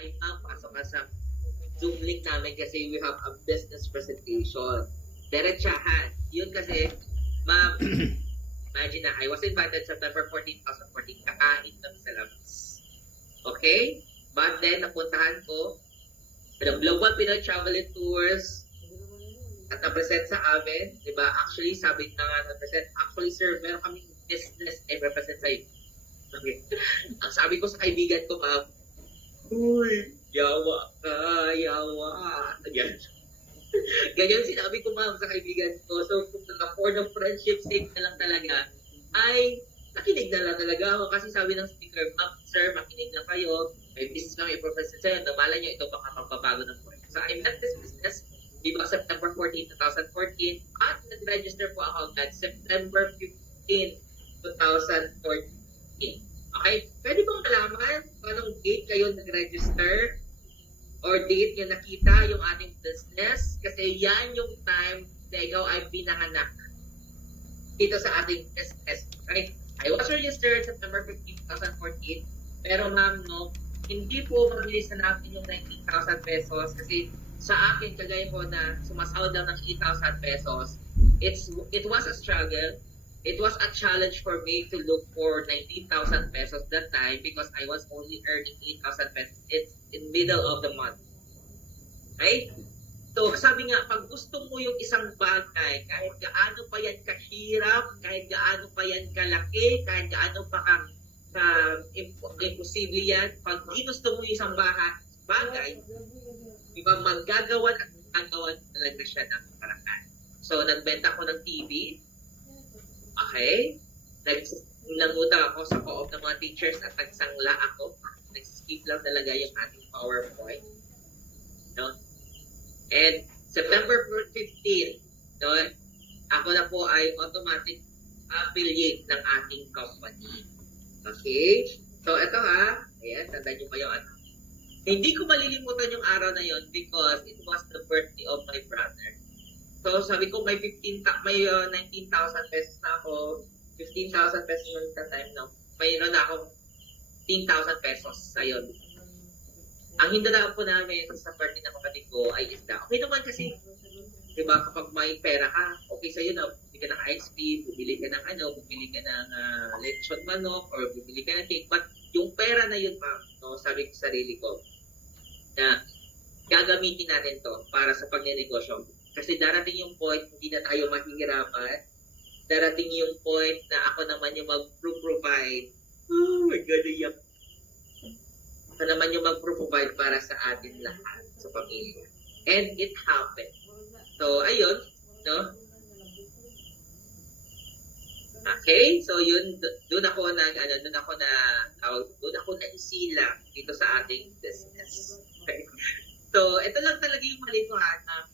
ay ma'am, pasok ka sa Zoom link namin kasi we have a business presentation. Diretsahan. Yun kasi, ma'am, imagine na, I was invited September 14, 2014, kakain kami sa labas. Okay? But then, napuntahan ko, the Global Pinoy Travel and Tours, at na-present sa amin, di ba? Actually, sabi na nga na-present, actually sir, meron kaming business ay represent sa'yo. Okay. Ang sabi ko sa kaibigan ko, ma'am, uy, yawa ka, yawa. Ganyan. Ganyan sinabi ko, ma'am, sa kaibigan ko. So, kung for the friendship sake na lang talaga, ay nakinig na lang talaga ako. Kasi sabi ng speaker, ma'am, sir, makinig na kayo. May business kami i-professor sa'yo. Namala nyo, ito baka magbabago ng point. So, I met this business, di ba, September 14, 2014. At nag-register po ako at September 15, 2014. Okay? Pwede bang malaman anong date kayo nag-register? Or date nyo nakita yung ating business? Kasi yan yung time na ikaw ay pinanganak dito sa ating business. Right? I was registered September 15, 2014. Pero ma'am, no, hindi po mabilis na natin yung 19,000 pesos kasi sa akin, kagaya ko na sumasahod lang ng 8,000 pesos, it was a struggle. It was a challenge for me to look for 19,000 pesos that time because I was only earning 8,000 pesos. It's in middle of the month. Right? So, sabi nga, pag gusto mo yung isang bagay, kahit gaano pa yan kahirap, kahit gaano pa yan kalaki, kahit gaano pa imposible yan, pag ginusto mo yung isang bagay, di ba, maggagawan at maggagawan talaga siya ng paraan. So, nagbenta ko ng TV. Okay? Nangutang ako sa co-op ng mga teachers at nagsangla ako. Nag-skip lang talaga yung ating PowerPoint. No? And September 15, no, ako na po ay automatic affiliate ng ating company. Okay? So, ito ha. Ayan, tandaan nyo pa yung ano. Hindi ko malilimutan yung araw na yon because it was the birthday of my brother. So, sabi ko may 19,000 pesos na ako. 15,000 pesos na time na. Mayroon na akong 15,000 pesos sa yun. Ang hindalaan po namin sa birthday ng kapatid ko ay isda. Okay naman kasi, di ba, kapag may pera ka, okay sa'yo na, bumili ka ng ice cream, bumili ka ng bumili ka ng lechon manok, or bumili ka ng cake. But yung pera na yun, ma'am, no, sabi ko sa sarili ko, na gagamitin natin to para sa pagnenegosyo. Kasi darating yung point, hindi na tayo mahihirapan. Darating yung point na ako naman yung mag-provide. Oh my God, iyak. Ako naman yung mag-provide para sa atin lahat, sa pamilya. And it happened. So, ayun, no? Okay, so yun, doon ako na isila dito sa ating business. Okay. So, ito lang talaga yung mali ko, na